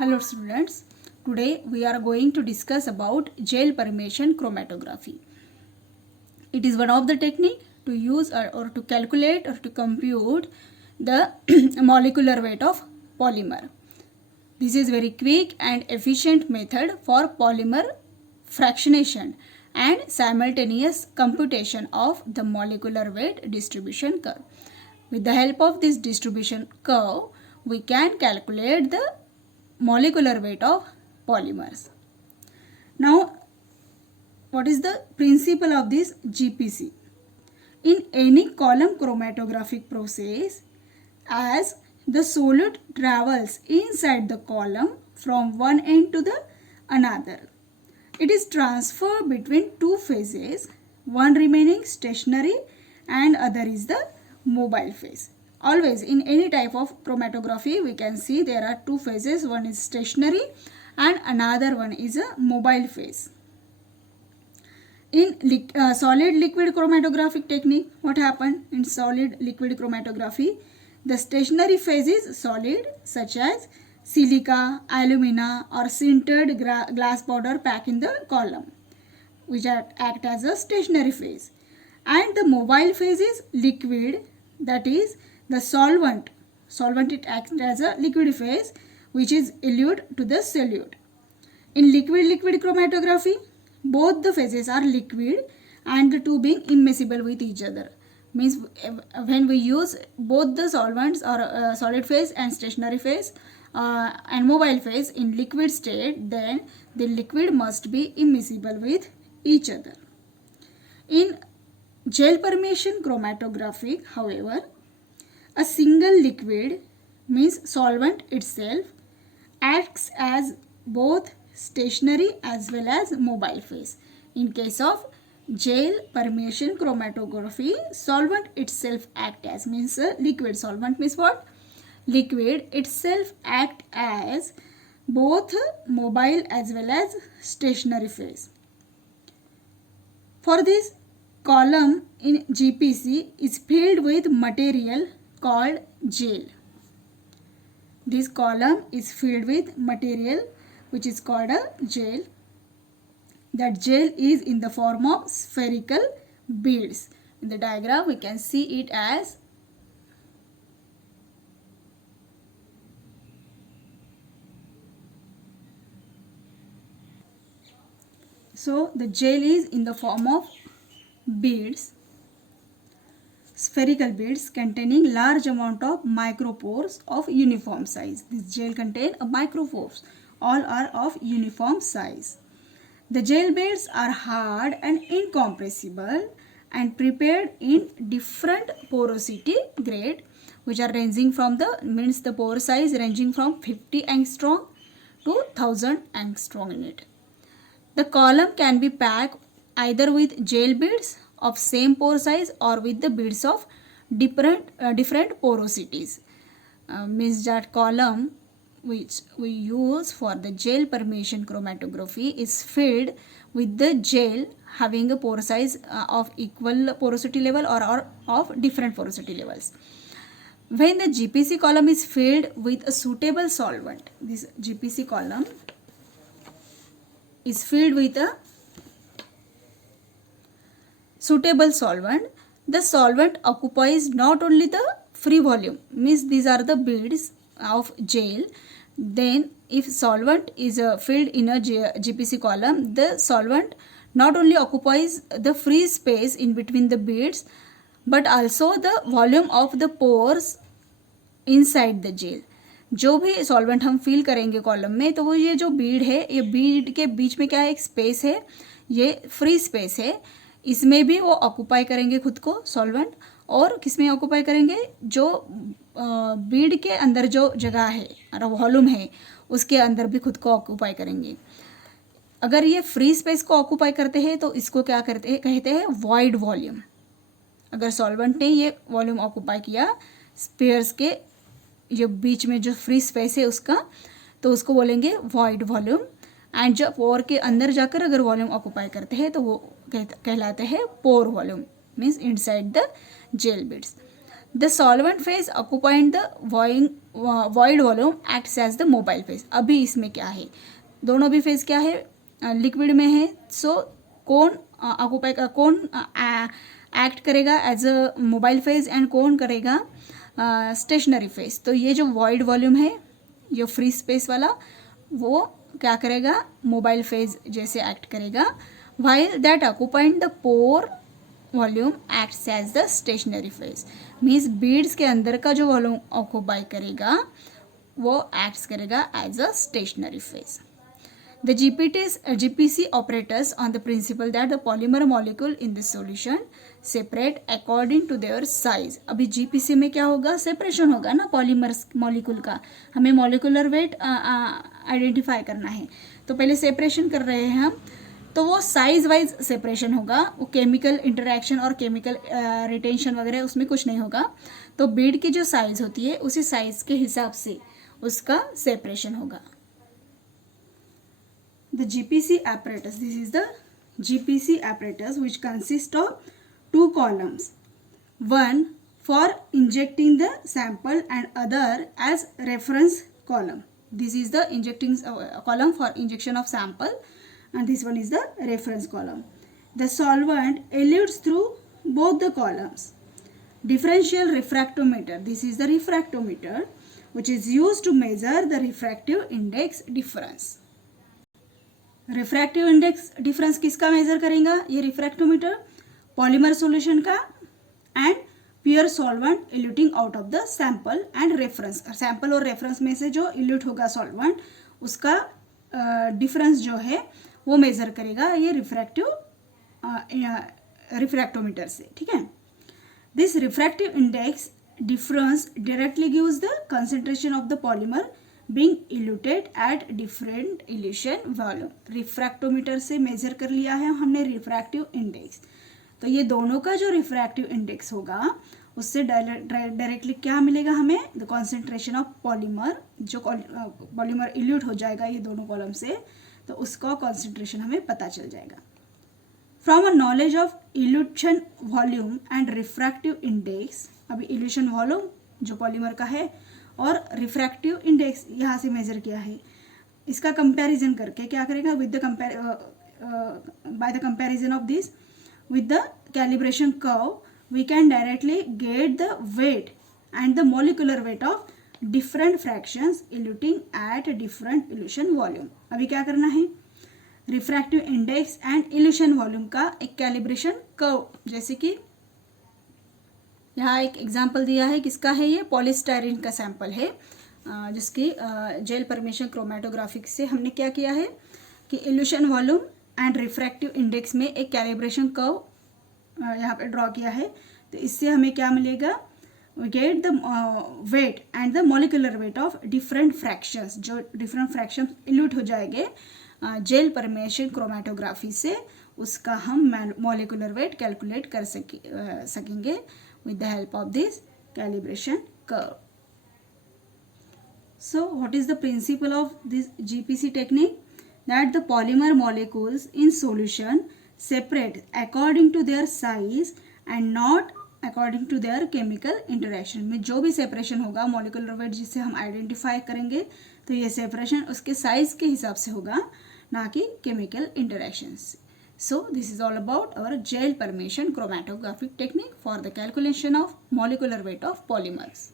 Hello students, today we are going to discuss about gel permeation chromatography. It is one of the technique to use or to calculate or to compute the molecular weight of polymer. This is very quick and efficient method for polymer fractionation and simultaneous computation of the molecular weight distribution curve. With the help of this distribution curve, we can calculate the molecular weight of polymers. Now, what is the principle of this GPC? In any column chromatographic process, as the solid travels inside the column from one end to the another, it is transferred between two phases, one remaining stationary and other is the mobile phase. Always in any type of chromatography we can see there are two phases, one is stationary and another one is a mobile phase. In solid liquid chromatographic technique, what happened in solid liquid chromatography? The stationary phase is solid such as silica, alumina or sintered glass powder packed in the column, which act as a stationary phase. And the mobile phase is liquid, that is the solvent it acts as a liquid phase which is elute to the solute. In liquid chromatography, both the phases are liquid and the two being immiscible with each other. Means when we use both the solvents or solid phase and stationary phase and mobile phase in liquid state, then the liquid must be immiscible with each other. In gel permeation chromatography, however, a single liquid, means solvent itself, acts as both stationary as well as mobile phase. In case of gel permeation chromatography, solvent itself act as, means liquid solvent means what? Liquid itself act as both mobile as well as stationary phase. For this, column in GPC is filled with material called gel. This column is filled with material which is called a gel. That gel is in the form of spherical beads. In the diagram we can see it as so the gel is in the form of beads, spherical beads containing large amount of micropores of uniform size. This gel contain a micropores, all are of uniform size. The gel beads are hard and incompressible and prepared in different porosity grade, which are ranging from the pore size ranging from 50 angstrom to 1000 angstrom in it. The column can be packed either with gel beads of same pore size or with the beads of different porosities. Means that column which we use for the gel permeation chromatography is filled with the gel having a pore size of equal porosity level or of different porosity levels. When the GPC column is filled with a suitable solvent, this GPC column is filled with a suitable solvent, the solvent occupies not only the free volume, means these are the beads of gel. Then if solvent is filled in a GPC column, the solvent not only occupies the free space in between the beads but also the volume of the pores inside the gel. जो भी solvent हम fill करेंगे column में, तो वो ये जो बीड है, ये बीड के बीच में क्या है, एक स्पेस है, ये फ्री स्पेस है, इसमें भी वो ऑक्यूपाई करेंगे खुद को सॉल्वेंट, और किसमें ऑक्यूपाई करेंगे, जो बीड के अंदर जो जगह है और वॉल्यूम है उसके अंदर भी खुद को ऑक्यूपाई करेंगे. अगर ये फ्री स्पेस को ऑक्यूपाई करते हैं तो इसको क्या कहते हैं वॉइड वॉल्यूम. अगर सॉल्वेंट ने ये वॉल्यूम ऑक्यूपाई किया स्पेयर्स के ये बीच में जो फ्री स्पेस है उसका, तो उसको बोलेंगे वॉइड वॉल्यूम. एंड जब पोर के अंदर जाकर अगर वॉल्यूम ऑक्यूपाई करते हैं तो वो कहलाते हैं pore volume, means inside the gel bits. The solvent phase occupied the void volume acts as the mobile phase. अभी इसमें क्या है, दोनों भी फेज क्या है, लिक्विड में है. सो कौन ऑक्यूपाई कौन एक्ट करेगा as a mobile phase and कौन करेगा स्टेशनरी फेज. तो ये जो वॉइड वॉल्यूम है, जो फ्री स्पेस वाला, वो क्या करेगा, मोबाइल फेज जैसे एक्ट करेगा. while that occupied the pore volume acts as the stationary phase. Means beads के अंदर का जो वॉल्यूम ऑक्यूपाई करेगा वो एक्ट्स करेगा as a stationary phase. The GPC operators on the principle that the polymer molecule in the solution separate according to their size. अभी GPC में क्या होगा, सेपरेशन होगा ना पॉलीमर मॉलिक्यूल का. हमें मॉलिकुलर वेट आइडेंटिफाई करना है, तो पहले सेपरेशन कर रहे हैं हम, तो वो साइज वाइज सेपरेशन होगा. वो केमिकल इंटरेक्शन और केमिकल रिटेंशन वगैरह उसमें कुछ नहीं होगा. तो बीड की जो साइज होती है उसी साइज के हिसाब से उसका सेपरेशन होगा. The GPC apparatus, this is the GPC apparatus which consists of two columns, one for injecting the sample and other as reference column. This is the injecting column for injection of sample and this one is the reference column. The solvent elutes through both the columns. Differential refractometer, this is the refractometer which is used to measure the refractive index difference. Refractive index difference किसका major करेगा, ये refractometer polymer solution का and pure solvent eluting out of the sample and reference. Sample और reference में से जो elute होगा solvent उसका डिफरेंस जो है वो मेजर करेगा ये रिफ्रैक्टोमीटर से. ठीक है. This refractive index difference directly gives the concentration of the polymer being eluted at different elution volume. Refractometer से मेजर कर लिया है हमने रिफ्रैक्टिव इंडेक्स. तो ये दोनों का जो रिफ्रैक्टिव इंडेक्स होगा उससे डायरेक्टली क्या मिलेगा हमें, द कॉन्सेंट्रेशन ऑफ पॉलीमर. जो पॉलीमर इल्यूट हो जाएगा ये दोनों कॉलम से, तो उसका कॉन्सेंट्रेशन हमें पता चल जाएगा. From a knowledge of evolution volume and refractive index. अभी इल्यूशन वॉल्यूम जो पॉलीमर का है और रिफ्रैक्टिव इंडेक्स यहाँ से मेजर किया है, इसका कंपैरिजन करके क्या करेगा, with the by the comparison of this with the calibration curve we can directly get the weight and the molecular weight of different fractions eluting at different elution volume. अभी क्या करना है, refractive index and elution volume का एक calibration curve, जैसे कि यहाँ एक एग्जाम्पल दिया है. किसका है ये, पॉलीस्टायरीन का सैंपल है जिसकी जेल परमेशन क्रोमेटोग्राफी से हमने क्या किया है कि evolution volume and refractive index में एक कैलिब्रेशन कर्व यहाँ पे ड्रॉ किया है. तो इससे हमें क्या मिलेगा, we get the weight and the molecular weight of different fractions. जो डिफरेंट फ्रैक्शंस इल्यूट हो जाएंगे जेल परमेशन क्रोमेटोग्राफी से, उसका हम मॉलिकुलर वेट कैलकुलेट कर सकेंगे with the help of this calibration curve. So what is the principle of this GPC technique? That the polymer molecules in solution separate according to their size and not according to their chemical interaction. में जो भी separation होगा molecular weight जिससे हम identify करेंगे, तो ये separation उसके size के हिसाब से होगा, ना कि chemical interactions. So this is all about our gel permeation chromatographic technique for the calculation of molecular weight of polymers.